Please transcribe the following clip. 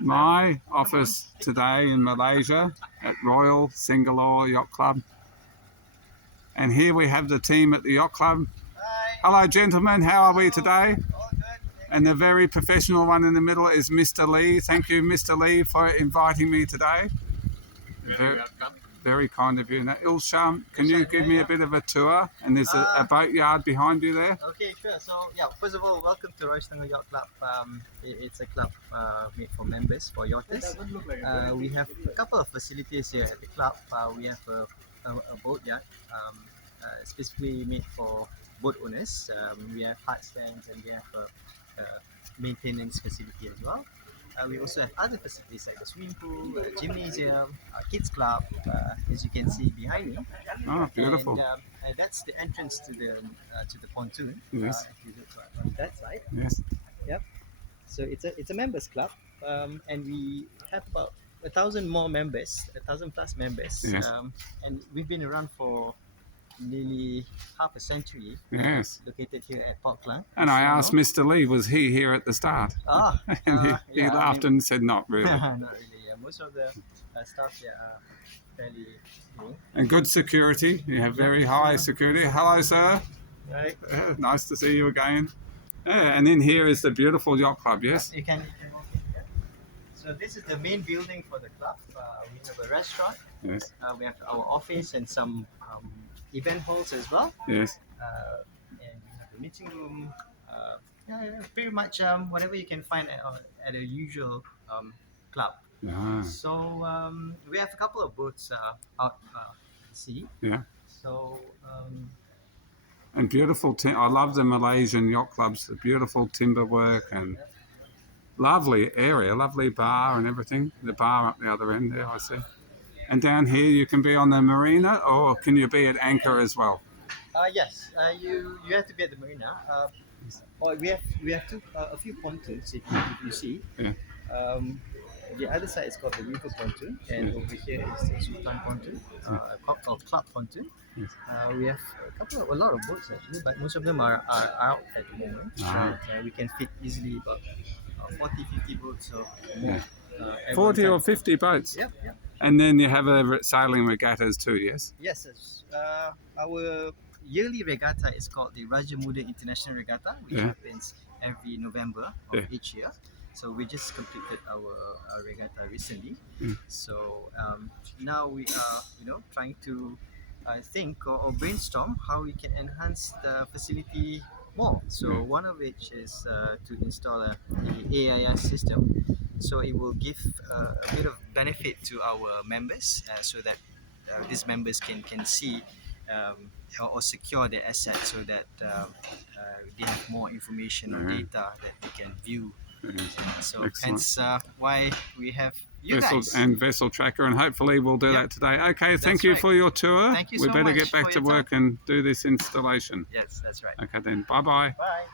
my office today in Malaysia at Royal Sengalor Yacht Club. And here we have the team at the yacht club. Hello gentlemen, how are we today? All good. And the very professional one in the middle is Mr. Lee. Thank you, Mr. Lee, for inviting me today. Very kind of you. Now, Ilsham, can you give me a bit of a tour? And there's a boatyard behind you there. Okay, sure. So yeah, first of all, welcome to Royal Sengalor Yacht Club. It's a club made for members, for yachts. We have a couple of facilities here at the club. We have a boatyard, specifically made for boat owners. We have hard stands and we have a maintenance facility as well. We also have other facilities like the swimming pool, a gymnasium, a kids club, as you can see behind me. Oh, beautiful. And that's the entrance to the pontoon. Yes. If you look on that side. Yes. Yep. So it's a members club, and we have about 1,000 more members, 1,000 plus members. Yes. And we've been around for nearly half a century. Yes. Located here at Port Klang. And I asked Mr. Lee, was he here at the start? And he yeah, laughed and said, not really. Not really. Yeah. Most of the staff here are fairly new. And good security. You have very high security. Hello, sir. Right. Nice to see you again. And in here is the beautiful yacht club, yes? You can walk in here. So this is the main building for the club. We have a restaurant. Yes. We have our office and some event halls as well. Yes. And we have a meeting room. Pretty much whatever you can find at a usual club. Ah. So we have a couple of boats out at sea. Yeah. So And beautiful, I love the Malaysian yacht clubs, the beautiful timber work and lovely area, lovely bar and everything. The bar up the other end there, I see. And down here you can be on the marina, or can you be at anchor as well? yes, you have to be at the marina. Or we have a few pontoons if you see. Yeah. The other side is called the river pontoon, and over here is the Sultan pontoon, called club pontoon. Yes. We have a lot of boats actually, but most of them are out at the moment. But, we can fit easily about 40, 50 boats or more. 40 or 50 boats? Yep, yep. And then you have sailing regattas too, yes? Yes, our yearly regatta is called the Raja Muda International Regatta, which happens every November of each year. So we just completed our regatta recently. So now we are, trying to think or brainstorm how we can enhance the facility more. So one of which is to install a AIS system. So it will give a bit of benefit to our members, so that these members can see or secure their assets, so that they have more information or data that they can view. So hence why we have you guys. Vessel tracker, and hopefully we'll do that today. Okay, thank you right. for your tour. Thank you we so better much get back for to your work time. and do this installation. Yes, that's right. Okay then, bye-bye. Bye.